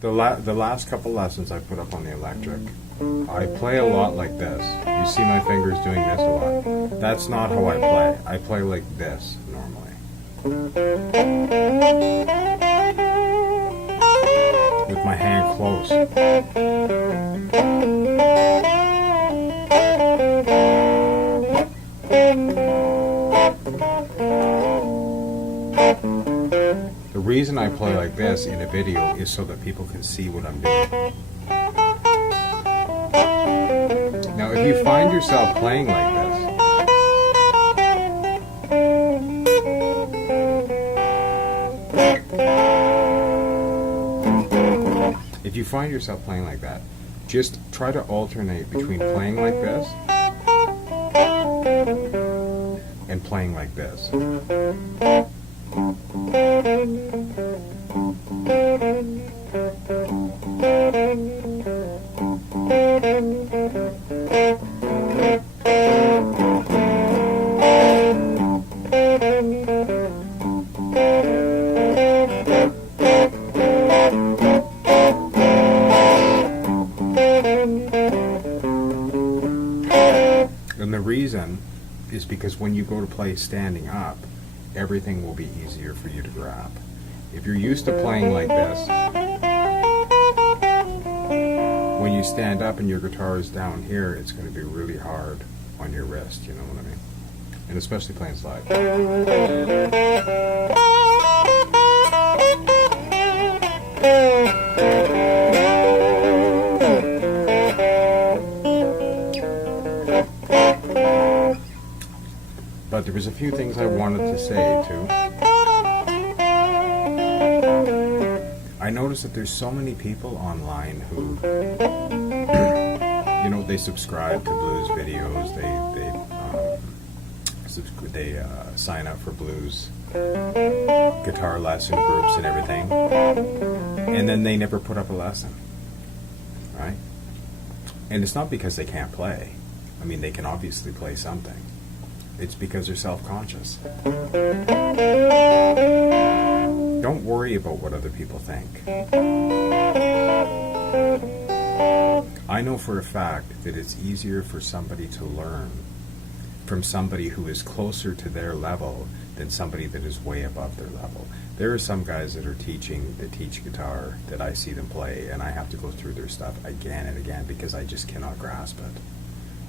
The last couple lessons I put up on the electric, I play a lot like this. You see my fingers doing this a lot. That's not how I play. I play like this normally. With my hand close. The reason I play like this in a video is so that people can see what I'm doing. Now, if you find yourself playing like this, if you find yourself playing like that, just try to alternate between playing like this and playing like this. And the reason is because when you go to play standing up, everything will be easier for you to grab. If you're used to playing like this, when you stand up and your guitar is down here, it's going to be really hard on your wrist, you know what I mean? And especially playing slide. But there was a few things I wanted to say too. I noticed that there's so many people online who, you know, they subscribe to blues videos. They sign up for blues guitar lesson groups and everything, and then they never put up a lesson, right? And it's not because they can't play. I mean, they can obviously play something. It's because they're self-conscious. Don't worry about what other people think. I know for a fact that it's easier for somebody to learn from somebody who is closer to their level than somebody that is way above their level. There are some guys that teach guitar, that I see them play, and I have to go through their stuff again and again because I just cannot grasp it.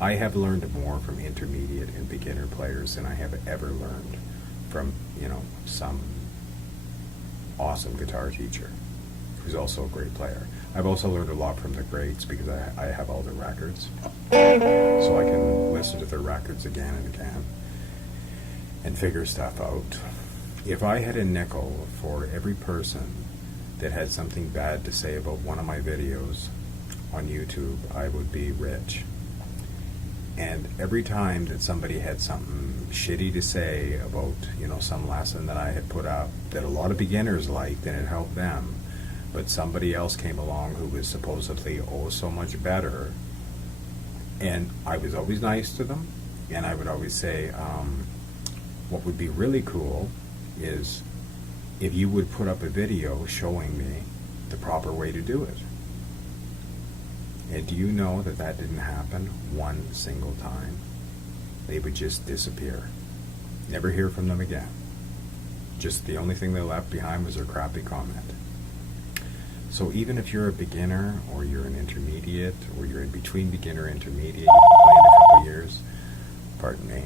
I have learned more from intermediate and beginner players than I have ever learned from, you know, some awesome guitar teacher who's also a great player. I've also learned a lot from the greats because I have all their records, so I can listen to their records again and again and figure stuff out. If I had a nickel for every person that had something bad to say about one of my videos on YouTube, I would be rich. And every time that somebody had something shitty to say about, you know, some lesson that I had put up that a lot of beginners liked and it helped them, but somebody else came along who was supposedly oh so much better, and I was always nice to them, and I would always say, what would be really cool is if you would put up a video showing me the proper way to do it. And do you know that that didn't happen one single time? They would just disappear. Never hear from them again. Just the only thing they left behind was their crappy comment. So even if you're a beginner, or you're an intermediate, or you're in between beginner and intermediate, you've been playing a couple years, pardon me,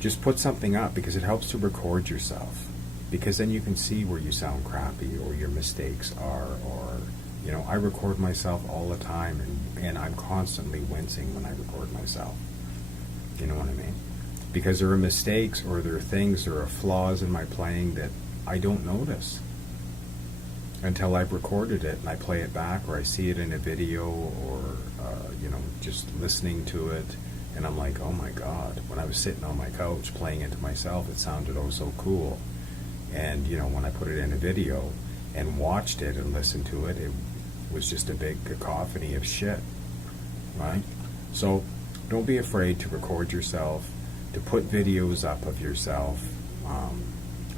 just put something up because it helps to record yourself. Because then you can see where you sound crappy, or your mistakes are, or you know, I record myself all the time, and I'm constantly wincing when I record myself. You know what I mean? Because there are mistakes, or there are things, there are flaws in my playing that I don't notice until I've recorded it and I play it back, or I see it in a video, or you know, just listening to it, and I'm like, oh my God, when I was sitting on my couch playing it to myself, it sounded oh so cool. And you know, when I put it in a video and watched it and listened to it, it was just a big cacophony of shit, right? So don't be afraid to record yourself, to put videos up of yourself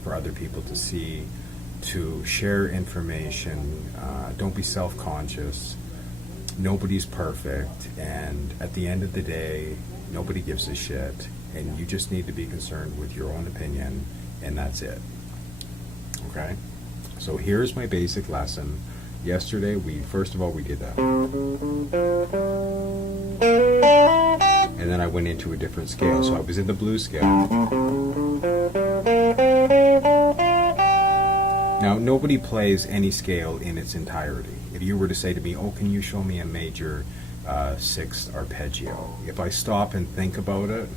for other people to see, to share information. Don't be self-conscious. Nobody's perfect, and at the end of the day, nobody gives a shit, and you just need to be concerned with your own opinion, and that's it. Okay? So here's my basic lesson. Yesterday, first of all, we did that. And then I went into a different scale. So I was in the blues scale. Now, nobody plays any scale in its entirety. If you were to say to me, oh, can you show me a major sixth arpeggio? If I stop and think about it,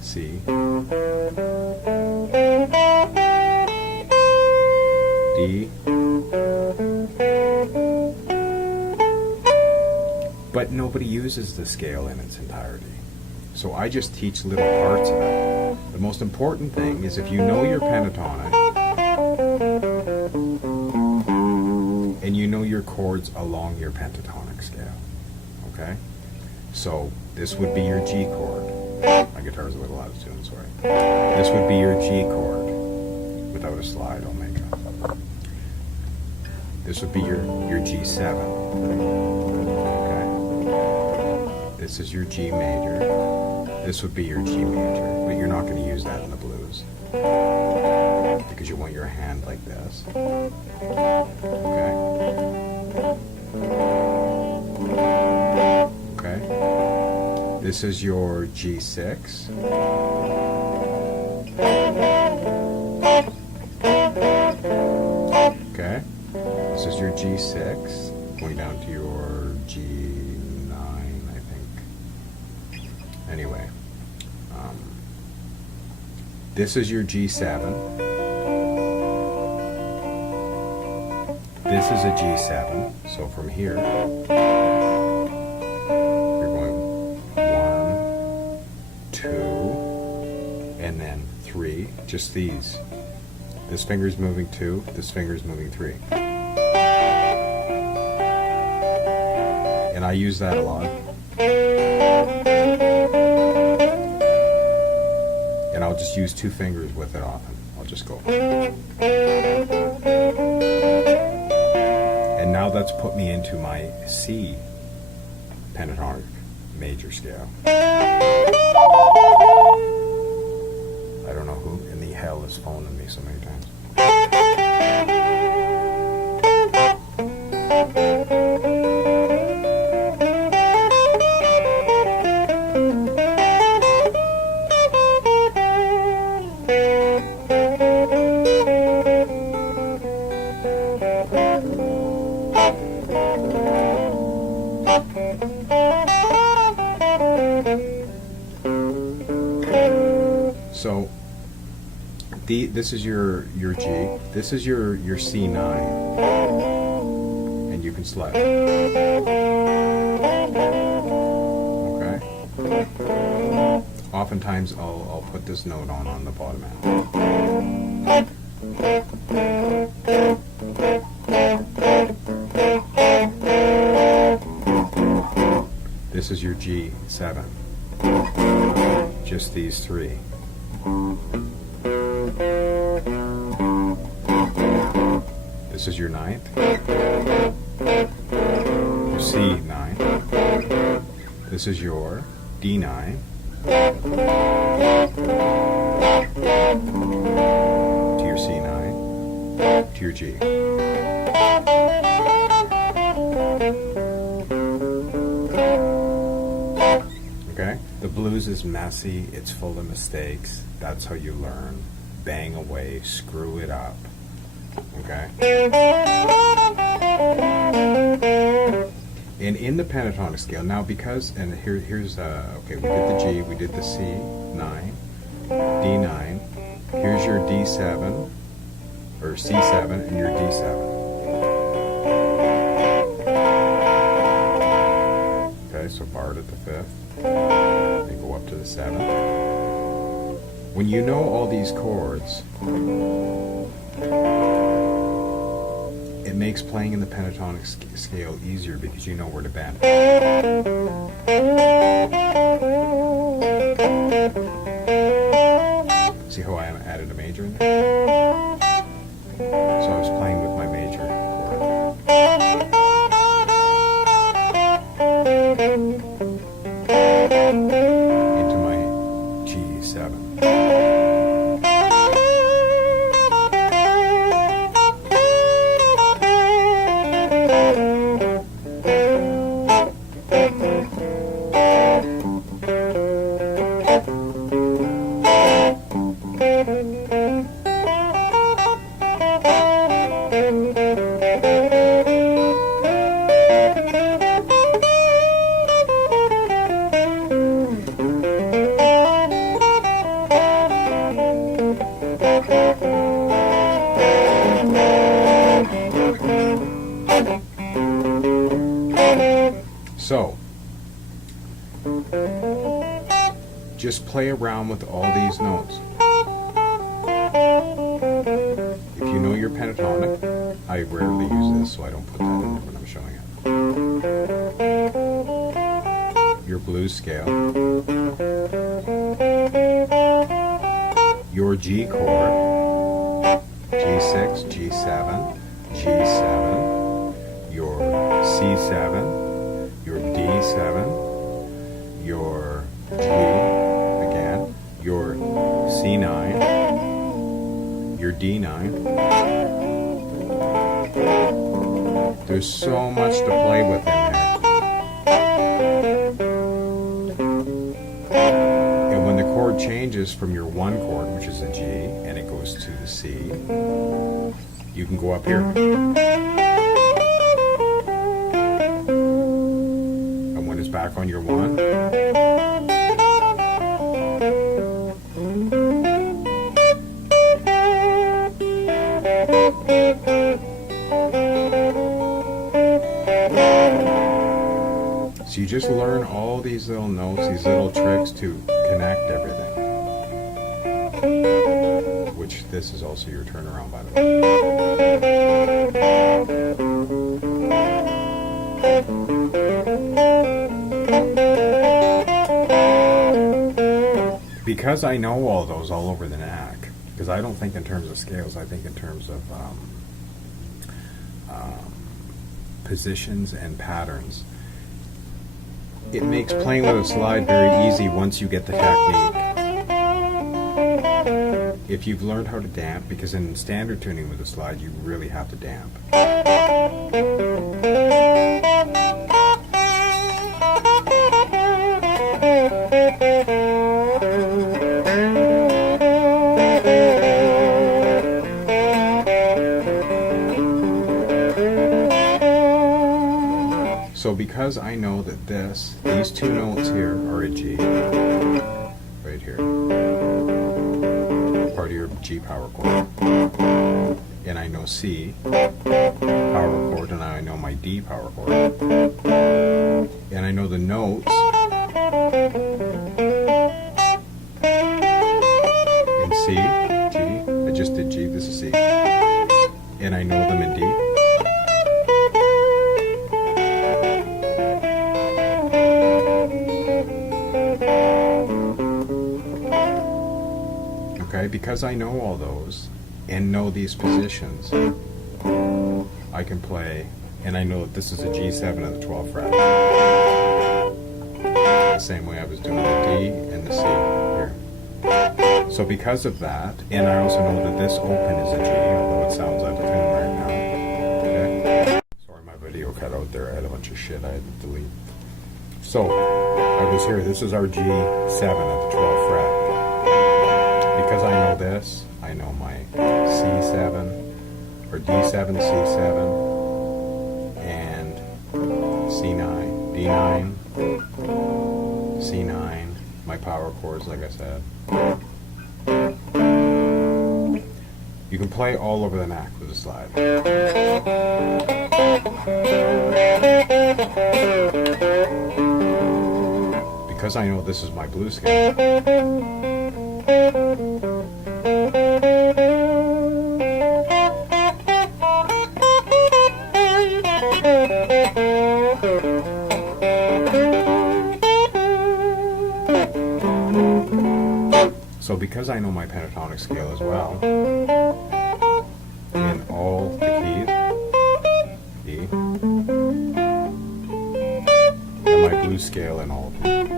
C, D, but nobody uses the scale in its entirety. So I just teach little parts of it. The most important thing is if you know your pentatonic and you know your chords along your pentatonic scale. Okay? So this would be your G chord. My guitar's a little out of tune, sorry. This would be your G chord. Without a slide, I'll make it. This would be your G7. Okay? This is your G major. This would be your G major, but you're not going to use that in the blues because you want your hand like this. Okay? Okay? This is your G6. Okay? This is your G6, going down to your G9, I think. Anyway, this is your G7. This is a G7. So from here, you're going 1, 2, and then 3. Just these. This finger's moving 2. This finger's moving 3. And I use that a lot. And I'll just use 2 fingers with it often. I'll just go. And now that's put me into my C pentatonic major scale. I don't know who in the hell is phoning me so many times. So this is your G. This is your C9, and you can slide. Okay. Oftentimes I'll put this note on the bottom end. This is your G7. Just these 3. This is your 9th. Your C9. This is your D9. To your C9. To your G. Okay? The blues is messy, it's full of mistakes. That's how you learn. Bang away, screw it up. Okay? And in the pentatonic scale, now because, and here's, okay, we did the G, we did the C9, D9, here's your D7, or C7, and your D7. Okay, so barred at the 5th, and go up to the 7th. When you know all these chords, it makes playing in the pentatonic scale easier because you know where to bend. See how I added a major in there? So I was playing with my major chord into my G7. So, just play around with all these notes. If you know your pentatonic, I rarely use this, so I don't put that in there when I'm showing it. Your blues scale, your G chord, G6, G7, G7, your C7, your D7, your G again, your C9, your D9. There's so much to play with in there. And when the chord changes from your one chord, which is a G, and it goes to the C, you can go up here. Back on your one. So you just learn all these little notes, these little tricks to connect everything. Which this is also your turnaround, by the way. Because I know all those all over the neck, because I don't think in terms of scales, I think in terms of positions and patterns. It makes playing with a slide very easy once you get the technique. If you've learned how to damp, because in standard tuning with a slide, you really have to damp. So because I know that these two notes here are a G, right here, part of your G power chord, and I know C power chord, and I know my D power chord, and I know the notes in C, G, I just did G, this is C, and I know them in D. Because I know all those and know these positions, I can play, and I know that this is a G7 at the 12th fret. The same way I was doing the D and the C here. So because of that, and I also know that this open is a G, although it sounds out of tune right now. Okay? Sorry, my video cut out there. I had a bunch of shit I had to delete. So I was here. This is our G7 at the 12th fret. Because I know this, I know my C7 or D7, C7, and C9, D9, C9, my power chords, like I said. You can play all over the neck with a slide. Because I know this is my blues scale. So because I know my pentatonic scale as well, in all the keys, E, and my blues scale in all of them.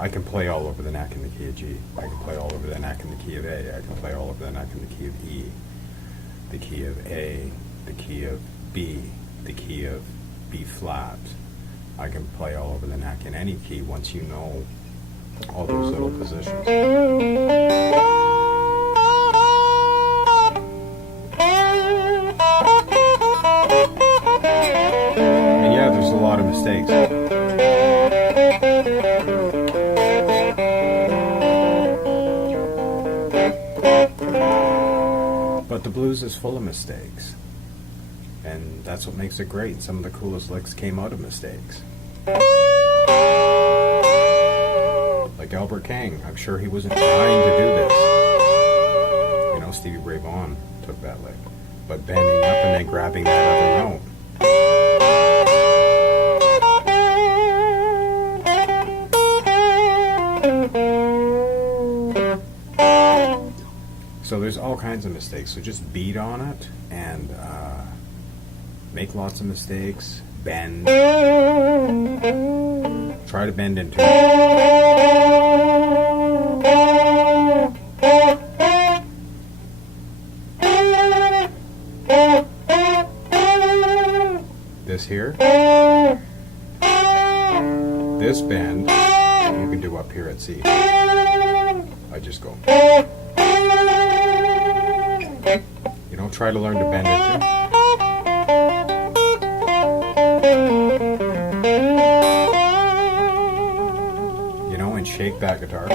I can play all over the neck in the key of G. I can play all over the neck in the key of A. I can play all over the neck in the key of E, the key of A, the key of B, the key of B flat. I can play all over the neck in any key once you know all those little positions. And yeah, there's a lot of mistakes. But the blues is full of mistakes, and that's what makes it great. Some of the coolest licks came out of mistakes. Like Albert King, I'm sure he wasn't trying to do this. You know, Stevie Ray Vaughan took that lick, but bending up and then grabbing that other note. So there's all kinds of mistakes. So just beat on it and make lots of mistakes. Bend. Try to bend into it. This here. This bend you can do up here at C. I just go. You don't try to learn to bend into. You know, and shake that guitar.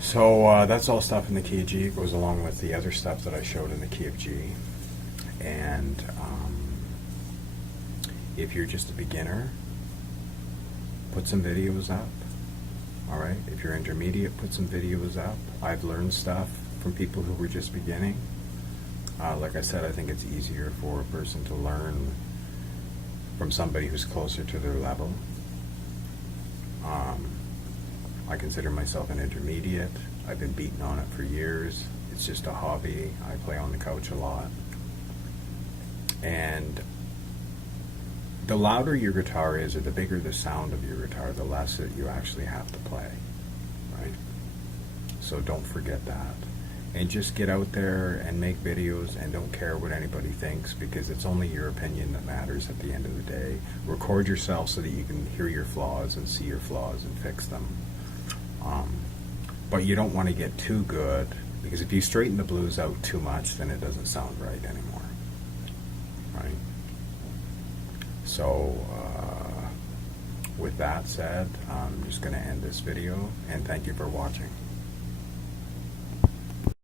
So that's all stuff in the key of G. It goes along with the other stuff that I showed in the key of G. And if you're just a beginner, put some videos up. All right. If you're intermediate, put some videos up. I've learned stuff from people who were just beginning. Like I said, I think it's easier for a person to learn from somebody who's closer to their level. I consider myself an intermediate. I've been beating on it for years. It's just a hobby. I play on the couch a lot. And the louder your guitar is, or the bigger the sound of your guitar, the less that you actually have to play, right? So don't forget that. And just get out there and make videos and don't care what anybody thinks, because it's only your opinion that matters at the end of the day. Record yourself so that you can hear your flaws and see your flaws and fix them. But you don't want to get too good, because if you straighten the blues out too much, then it doesn't sound right anymore, right? So with that said, I'm just going to end this video, and thank you for watching.